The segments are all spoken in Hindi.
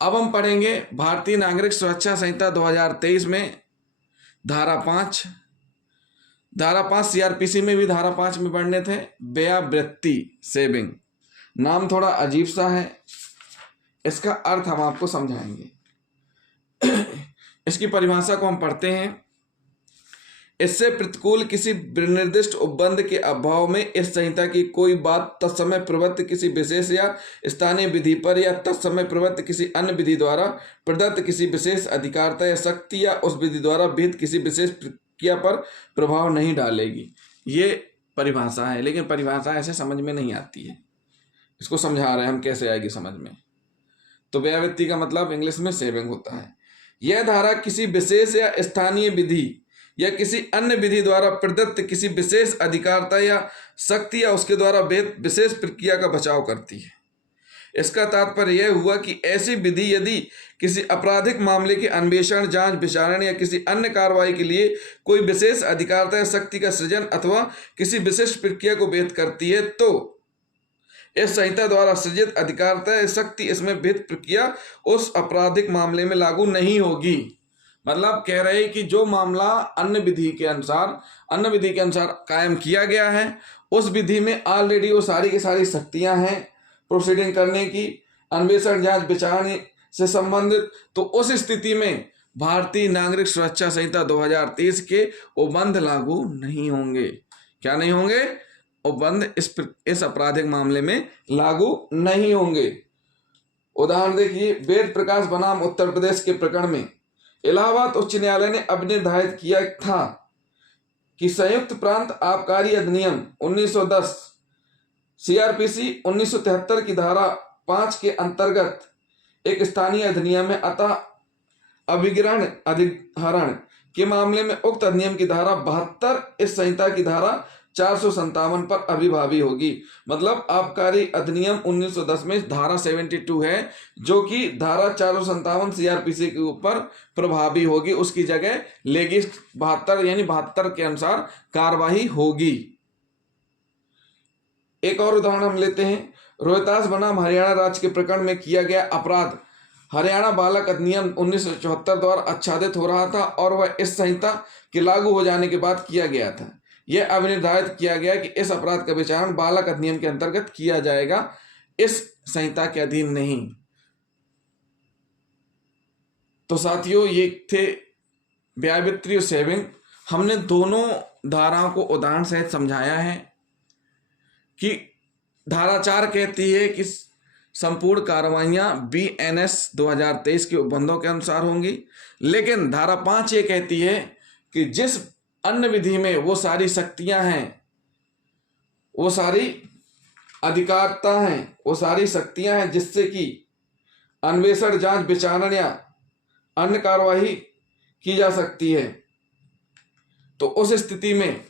अब हम पढ़ेंगे भारतीय नागरिक सुरक्षा संहिता 2023 में धारा 5। धारा 5 सीआरपीसी में भी धारा 5 में पढ़ने थे, व्यावृत्ति सेविंग। नाम थोड़ा अजीब सा है, इसका अर्थ हम आपको समझाएंगे। इसकी परिभाषा को हम पढ़ते हैं। इससे प्रतिकूल किसी निर्दिष्ट उपबंध के अभाव में इस संहिता की कोई बात तत्समय प्रवृत्त किसी विशेष या स्थानीय विधि पर या तत्समय प्रवृत्त किसी अन्य विधि द्वारा प्रदत्त किसी विशेष अधिकारता या शक्ति या उस विधि द्वारा विहित किसी विशेष प्रक्रिया पर प्रभाव नहीं डालेगी। ये परिभाषा है, लेकिन परिभाषा ऐसे समझ में नहीं आती है। इसको समझा रहे हैं हम कैसे आएगी समझ में। तो व्यावृत्ति का मतलब इंग्लिश में सेविंग होता है। यह धारा किसी विशेष या स्थानीय विधि या किसी अन्य विधि द्वारा प्रदत्त किसी विशेष अधिकारता या शक्ति या उसके द्वारा विशेष प्रक्रिया का बचाव करती है। इसका तात्पर्य यह हुआ कि ऐसी विधि यदि किसी आपराधिक मामले के अन्वेषण, जांच, विचारण या किसी अन्य कार्रवाई के लिए कोई विशेष अधिकारता या शक्ति का सृजन अथवा किसी विशेष प्रक्रिया को विहित करती है, तो इस संहिता द्वारा सृजित अधिकारता या शक्ति इसमें विहित प्रक्रिया उस आपराधिक मामले में लागू नहीं होगी। मतलब कह रहे हैं कि जो मामला अन्य विधि के अनुसार कायम किया गया है, उस विधि में ऑलरेडी वो सारी की सारी शक्तियां हैं प्रोसीडिंग करने की, अन्वेषण, जांच, विचारण से संबंधित। तो उस स्थिति में भारतीय नागरिक सुरक्षा संहिता 2023 के उपबंध लागू नहीं होंगे। क्या नहीं होंगे? उपबंध इस आपराधिक मामले में लागू नहीं होंगे। उदाहरण देखिए, वेद प्रकाश बनाम उत्तर प्रदेश के प्रकरण में इलाहाबाद उच्च न्यायालय ने अब निर्धारित किया था कि संयुक्त प्रांत आबकारी अधिनियम 1910 सीआरपीसी 1973 की धारा 5 के अंतर्गत एक स्थानीय अधिनियम है, अतः अभिग्रहण अधिहरण के मामले में उक्त अधिनियम की धारा 72 इस संहिता की धारा 457 पर अभिभावी होगी। मतलब आबकारी अधिनियम 1910 में धारा 72 है, जो कि धारा 457 सीआरपीसी के ऊपर प्रभावी होगी, उसकी जगह लेगी 72 यानी 72 के अनुसार कार्यवाही होगी। एक और उदाहरण हम लेते हैं। रोहतास बनाम हरियाणा राज्य के प्रकरण में किया गया अपराध हरियाणा बालक अधिनियम 1974 द्वारा आच्छादित हो रहा था और वह इस संहिता के लागू हो जाने के बाद किया गया था। यह अब निर्धारित किया गया कि इस अपराध का विचारण बालक अधिनियम के अंतर्गत किया जाएगा, इस संहिता के अधीन नहीं। तो साथियों, ये थे व्यावृत्ति और सेविंग। हमने दोनों धाराओं को उदाहरण सहित समझाया है कि धारा 4 कहती है कि संपूर्ण कार्रवाइयां बीएनएस 2023 के उपबंधों के अनुसार होंगी, लेकिन धारा 5 ये कहती है कि जिस अन्य विधि में वो सारी शक्तियां हैं, वो सारी अधिकारता हैं, वो सारी शक्तियां हैं जिससे कि अन्वेषण, जांच, विचारण या अन्य कार्यवाही की जा सकती है, तो उस स्थिति में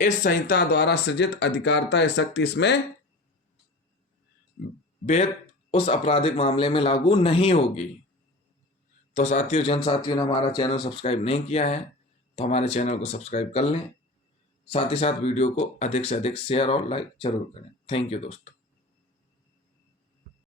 इस संहिता द्वारा सृजित अधिकारता या शक्ति इसमें उस आपराधिक मामले में लागू नहीं होगी। तो साथियों ने हमारा चैनल सब्सक्राइब नहीं किया है तो हमारे चैनल को सब्सक्राइब कर लें। साथ ही साथ वीडियो को अधिक से अधिक शेयर और लाइक जरूर करें। थैंक यू दोस्तों।